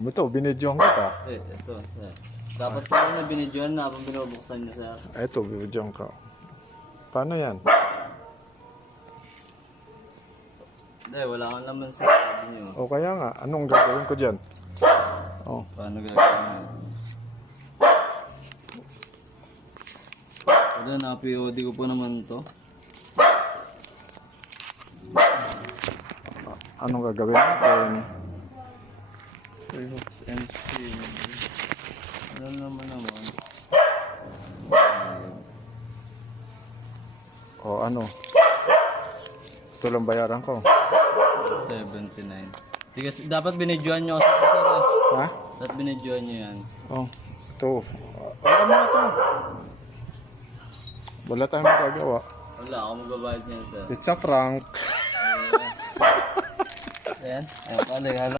ito, binidyohan kita. Ito, sir. Dapat ko na binidyohan na habang binubuksan niyo, sir. Ito, binidyohan ka. Paano yan? Hindi, wala kang laman sa sabi niyo. O kaya nga, anong gagawin ko dyan? Oh, Paano gagawin na? Ito, na-POD ko po naman to. anong gagawin natin? Hooks and string. Alam naman. O ano? Ito lang bayaran ko. 79. Di kasi dapat binidyohan nyo kasi sir eh. Ha? Dapat binidyohan nyo yan. Oh, ito. Wala mo na ito. Wala tayong magagawa. Wala ako magbabayad niyan sir. It's a prank. Ayan. Ayan pala.